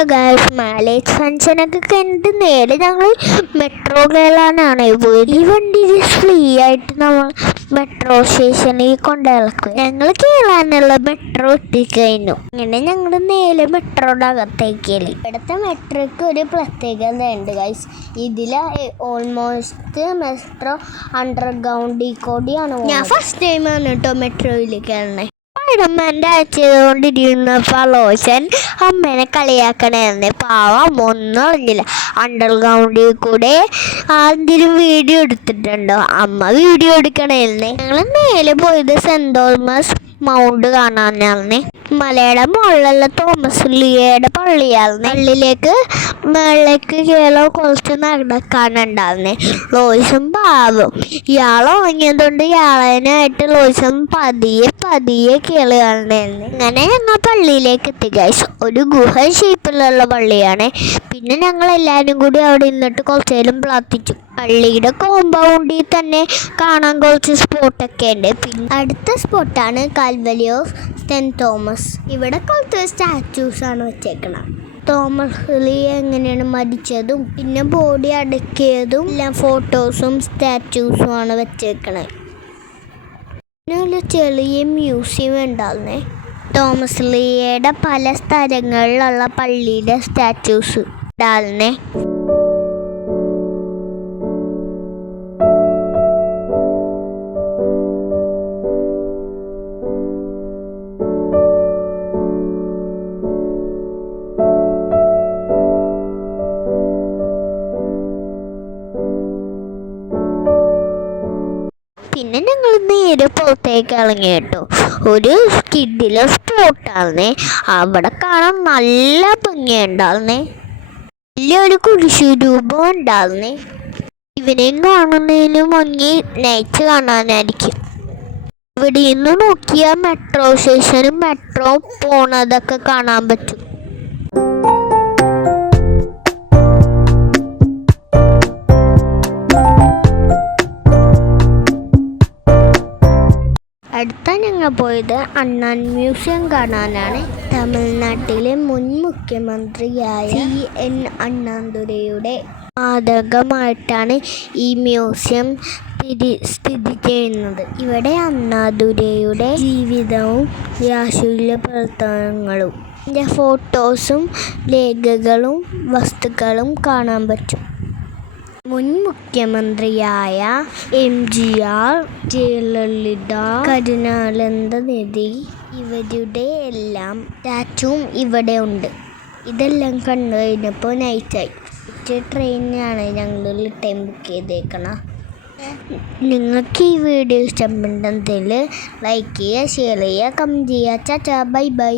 Hello guys, marriage ഫംഗ്ഷനൊക്കെ കഴിഞ്ഞിട്ട് നേരെ ഞങ്ങൾ മെട്രോ കയറാനാണ് പോയത്. ഈ വണ്ടി ഫ്രീ ആയിട്ട് നമ്മൾ മെട്രോ സ്റ്റേഷനിൽ കൊണ്ടിറക്കും. ഞങ്ങൾ കയറാനുള്ള മെട്രോ എത്തിക്കഴിഞ്ഞു. അങ്ങനെ ഞങ്ങൾ നേരെ മെട്രോയുടെ അകത്തേക്കല്ലേ. ഇവിടുത്തെ മെട്രോയ്ക്ക് ഒരു പ്രത്യേകത ഉണ്ട് ഗൈസ്. ഇതിൽ ഓൾമോസ്റ്റ് മെട്രോ അണ്ടർഗ്രൗണ്ടിൽ കൂടിയാണ്. ഞാൻ ഫസ്റ്റ് ടൈമാണ് കേട്ടോ മെട്രോയിൽ കയറണേ. അമ്മേൻ്റെ അയച്ചുകൊണ്ടിരുന്നപ്പോൾ ലോഷൻ അമ്മേനെ കളിയാക്കണേന്ന്. പാവം ഒന്നും അറിഞ്ഞില്ല. അണ്ടർഗ്രൗണ്ടിൽ കൂടെ ആദ്യം വീഡിയോ എടുത്തിട്ടുണ്ടോ? അമ്മ വീഡിയോ എടുക്കണേന്ന്. ഞങ്ങൾ നേരെ പോയത് സെൻറ് തോമസ് മൗണ്ട് കാണാനാണ്. മലയുടെ മുകളിലുള്ള തോമസ് ലിയയുടെ പള്ളിയായിരുന്നു. പള്ളിയിലേക്ക് മുകളിലേക്ക് കയറാൻ കുറച്ച് നടക്കാനുണ്ടായിരുന്നേ. ലോയിസും പാവം ഇയാളെ ഉറങ്ങിയതുകൊണ്ട് ഇയാളനായിട്ട് ലോയിസും പതിയെ കയറുകയായിരുന്നു. അങ്ങനെ ഞങ്ങൾ പള്ളിയിലേക്ക് എത്തി ഗൈസ്. ഒരു ഗുഹ ഷേപ്പിലുള്ള പള്ളിയാണ്. പിന്നെ ഞങ്ങൾ എല്ലാവരും കൂടി അവിടെ നിന്നിട്ട് കുറച്ച് നേരം പ്രാർത്ഥിച്ചു. പള്ളിയുടെ കോമ്പൗണ്ടിൽ തന്നെ കാണാൻ കുറച്ച് സ്പോട്ടൊക്കെ ഉണ്ട്. പിന്നെ അടുത്ത സ്പോട്ടാണ് കാൽവരി ഓഫ് സെൻറ് തോമസ്. ഇവിടെ കുറച്ച് സ്റ്റാച്യൂസാണ് വെച്ചേക്കണം. തോമസ് ലീ എങ്ങനെയാണ് മരിച്ചതും പിന്നെ ബോഡി അടക്കിയതും എല്ലാം ഫോട്ടോസും സ്റ്റാച്യൂസും ആണ് വെച്ചേക്കണേ. പിന്നെ ഒരു ചെറിയ മ്യൂസിയം ഉണ്ടായിരുന്നേ. തോമസ് ലീയുടെ പല സ്ഥലങ്ങളിലുള്ള പള്ളിയുടെ സ്റ്റാച്യൂസ് ഉണ്ടായിരുന്നേ. പിന്നെ ഞങ്ങൾ നേരെ പുറത്തേക്ക് ഇറങ്ങി കേട്ടോ. ഒരു കിഡിലെ സ്പോട്ടായിരുന്നേ. അവിടെ കാണാൻ നല്ല ഭംഗിയുണ്ടായിരുന്നേ. വലിയൊരു കുരിശു രൂപം ഉണ്ടായിരുന്നേ. ഇവനെയും കാണുന്നതിന് മുന്നേ നൈറ്റ് കാണാനായിരിക്കും. ഇവിടെ നിന്ന് നോക്കിയാൽ മെട്രോ സ്റ്റേഷനും മെട്രോ പോണതൊക്കെ കാണാൻ പറ്റും. അടുത്ത ഞങ്ങൾ പോയത് അണ്ണാൻ മ്യൂസിയം കാണാനാണ്. തമിഴ്നാട്ടിലെ മുൻ മുഖ്യമന്ത്രിയായ CN അണ്ണാദുരൈയുടെ സ്മാരകമായിട്ടാണ് ഈ മ്യൂസിയം സ്ഥിതി ചെയ്യുന്നത്. ഇവിടെ അണ്ണാദുരൈയുടെ ജീവിതവും രാഷ്ട്രീയ പ്രവർത്തനങ്ങളും ഫോട്ടോസും രേഖകളും വസ്തുക്കളും കാണാൻ പറ്റും. മുൻ മുഖ്യമന്ത്രിയായ MGR, ജയലളിത, കരുണാനിധി ഇവരുടെ എല്ലാം സ്റ്റാച്ചുവും ഇവിടെ ഉണ്ട്. ഇതെല്ലാം കണ്ടു കഴിഞ്ഞപ്പോൾ നൈറ്റായി. ട്രെയിനാണ് ഞങ്ങൾ ടൈം ബുക്ക് ചെയ്തേക്കണം. നിങ്ങൾക്ക് ഈ വീഡിയോ ഇഷ്ടപ്പെട്ടെങ്കിൽ ലൈക്ക് ചെയ്യുക, ഷെയർ ചെയ്യുക, കമൻറ്റ് ചെയ്യുക. ചാച്ചാ, ബൈ ബൈ.